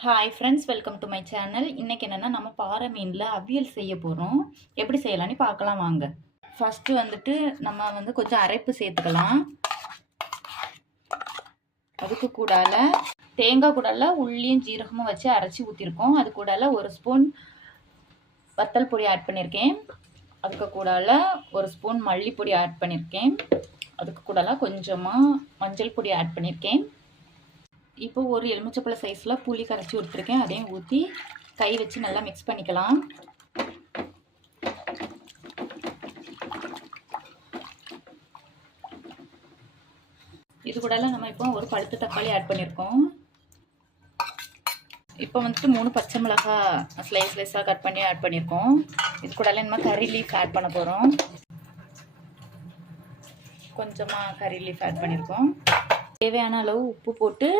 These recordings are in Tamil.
Hi friends, welcome to my channel. இன்றைக்கி என்னென்னா நம்ம பாறை மீனில் அவியல் செய்ய போகிறோம். எப்படி செய்யலான்னு பார்க்கலாம் வாங்க. ஃபஸ்ட்டு வந்துட்டு நம்ம கொஞ்சம் அரைப்பு சேர்த்துக்கலாம். அதுக்கு கூடால தேங்காய் கூடால உள்ளியும் ஜீரகமும் வச்சு அரைச்சி ஊற்றிருக்கோம். அது கூடால 1 ஸ்பூன் வத்தல் பொடி ஆட் பண்ணியிருக்கேன். அதுக்கு கூடால 1 ஸ்பூன் மல்லிப்பொடி ஆட் பண்ணியிருக்கேன். அதுக்கு கூடால கொஞ்சமாக மஞ்சள் பொடி ஆட் பண்ணியிருக்கேன். இப்போ ஒரு எலுமிச்சப்பழ சைஸில் புளி கரைச்சி விட்டுருக்கேன். அதையும் ஊற்றி கை வச்சு நல்லா மிக்ஸ் பண்ணிக்கலாம். இது கூடலாம் நம்ம இப்போ ஒரு பழுத்த தக்காளி ஆட் பண்ணியிருக்கோம். இப்போ 3 பச்சை மிளகாய் ஸ்லைஸாக கட் பண்ணி ஆட் பண்ணியிருக்கோம். இது கூடலாம் நம்ம கறி லீஃப் ஆட் பண்ண போகிறோம். கொஞ்சமாக கறி லீஃப் ஆட் பண்ணியிருக்கோம். தேவையான அளவு உப்பு போட்டு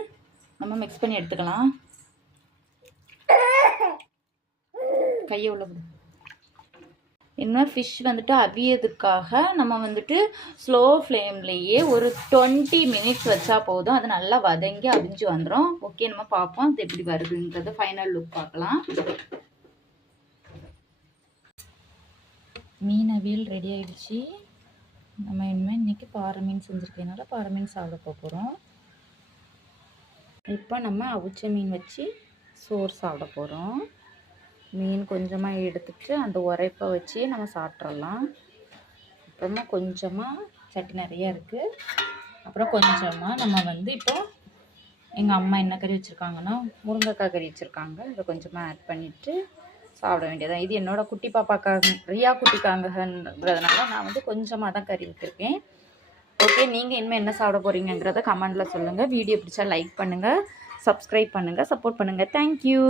நம்ம மிக்ஸ் பண்ணி எடுத்துக்கலாம். கையை உள்ள விடு. இன்னும் ஃபிஷ் அவியதுக்காக நம்ம ஸ்லோ ஃப்ளேம்லேயே ஒரு 20 மினிட்ஸ் வச்சா போதும். அது நல்லா வதங்கி அவிஞ்சு வந்துடும். ஓகே, நம்ம பார்ப்போம் அது எப்படி வருதுன்றது. ஃபைனல் லுக் பார்க்கலாம். மீன் அவியல் ரெடி ஆகிடுச்சு. நம்ம இனிமேல் இன்றைக்கி பாறை மீன் செஞ்சுருக்கனால பாறை மீன் சாப்பிட போகிறோம். இப்போ நம்ம அவிச்ச மீன் வச்சு சோறு சாப்பிட போகிறோம். மீன் கொஞ்சமாக எடுத்துட்டு அந்த உரைப்பை வச்சு நம்ம சாப்பிட்றலாம். அப்புறமா கொஞ்சமாக சட்டி நிறையா இருக்குது. அப்புறம் கொஞ்சமாக நம்ம இப்போ எங்கள் அம்மா என்ன கறி வச்சுருக்காங்கன்னா முருங்கைக்காய் கறி வச்சுருக்காங்க. இதை கொஞ்சமாக ஆட் பண்ணிவிட்டு சாப்பிட வேண்டியதான். இது என்னோடய குட்டி பாப்பாக்காக ரியா குட்டிக்காங்கன்றதுனால நான் கொஞ்சமாக தான் கறி விட்டுருக்கேன். ஓகே, நீங்கள் இனிமேல் என்ன சாப்பிட போகிறீங்கிறத கமெண்டில் சொல்லுங்கள். வீடியோ பிடிச்சா லைக் பண்ணுங்கள், சப்ஸ்கிரைப் பண்ணுங்கள், சப்போர்ட் பண்ணுங்கள். தேங்க்யூ.